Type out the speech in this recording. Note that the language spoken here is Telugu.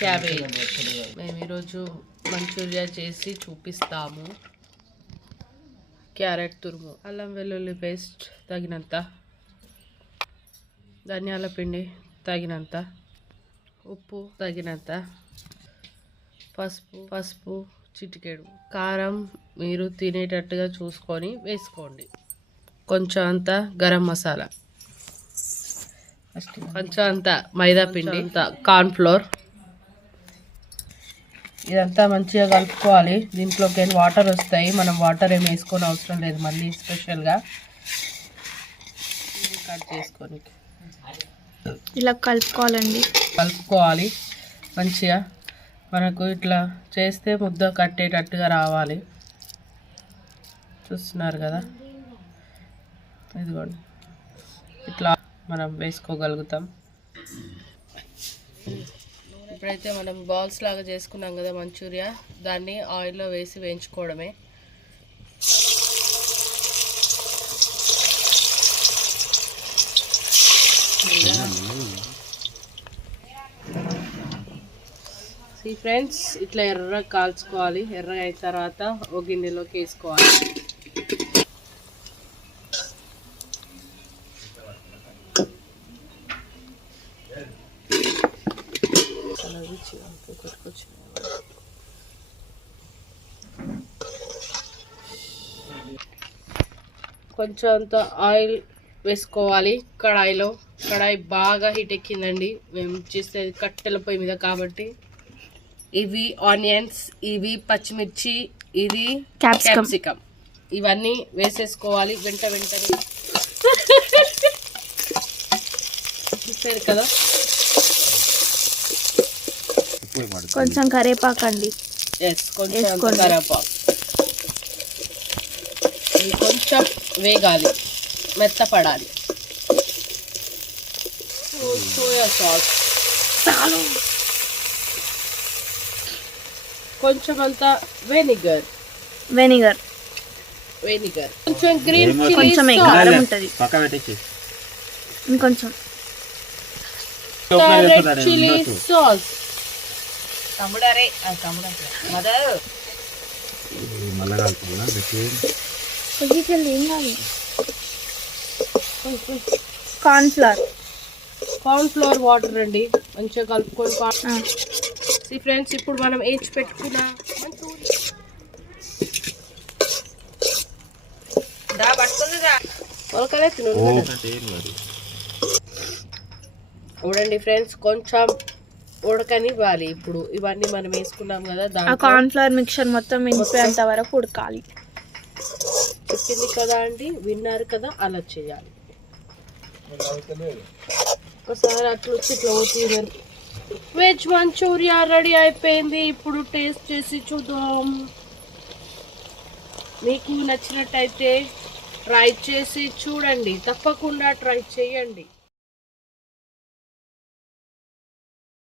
క్యాబేజ్. మేము ఈరోజు మంచూరియా చేసి చూపిస్తాము. క్యారెట్ తురుము, అల్లం వెల్లుల్లి పేస్ట్ తగినంత, ధనియాల పిండి తగినంత, ఉప్పు తగినంత, పసుపు చిటికెడు, కారం మీరు తినేటట్టుగా చూసుకొని వేసుకోండి. కొంచెం అంత గరం మసాలా, కొంచెం అంత మైదా పిండి, కార్న్ ఫ్లోర్. ఇదంతా మంచిగా కలుపుకోవాలి. దీంట్లోకి వాటర్ వస్తాయి, మనం వాటర్ ఏమి వేసుకొని అవసరం లేదు. మళ్ళీ స్పెషల్గా కట్ చేసుకొని ఇలా కలుపుకోవాలి మంచిగా. మనకు ఇట్లా చేస్తే ముద్ద కట్టేటట్టుగా రావాలి. చూస్తున్నారు కదా, ఇదిగోండి ఇట్లా మనం వేసుకోగలుగుతాం. ఇప్పుడైతే మనం బాల్స్ లాగా చేసుకున్నాం కదా మంచూరియా, దాన్ని ఆయిల్లో వేసి వేయించుకోవడమే. ఫ్రెండ్స్ ఇట్లా ఎర్రగా కాల్చుకోవాలి. ఎర్రగా అయిన తర్వాత ఒక గిన్నెలోకి వేసుకోవాలి. కొంచెం అంత ఆయిల్ వేసుకోవాలి కడాయిలో. కడాయి బాగా హీట్ ఎక్కిందండి. మేము చేసేది కట్టెల పొయ్యి మీద కాబట్టి ఇవి ఆనియన్స్, ఇవి పచ్చిమిర్చి, ఇది క్యాప్సికమ్, ఇవన్నీ వేసేసుకోవాలి వెంటనే. చూసారు కదా, కొంచెం కరివేపాకండి. కొంచెం కరివేపాకు. ఇది కొంచెం వేగాలి, మెత్తపడాలి. సోయా సాస్ చాలు. కొంచెం అంత వెనిగర్, కొంచెం గ్రీన్ ఇంకొంచెం chilli sauce. Corn flour water అండి, మంచిగా కలుపుకొని. ఫ్రెండ్స్ ఇప్పుడు మనం వేయించి పెట్టుకున్న చూడండి ఫ్రెండ్స్, కొంచెం ఉడకనివ్వాలి. ఇప్పుడు ఇవన్నీ మనం వేసుకున్నాం కదా, కార్న్ ఫ్లోర్ మిక్చర్ మొత్తం ఇంత వరకు ఉడకాలి. చెప్పింది కదా అండి, విన్నారు కదా, అలా చేయాలి. ఒకసారి అట్లా వచ్చి ఇట్లా పోతుంది. వెజ్ మంచూరియా రెడీ అయిపోయింది. ఇప్పుడు టేస్ట్ చేసి చూద్దాం. మీకు నచ్చినట్టయితే ట్రై చేసి చూడండి, తప్పకుండా ట్రై చేయండి.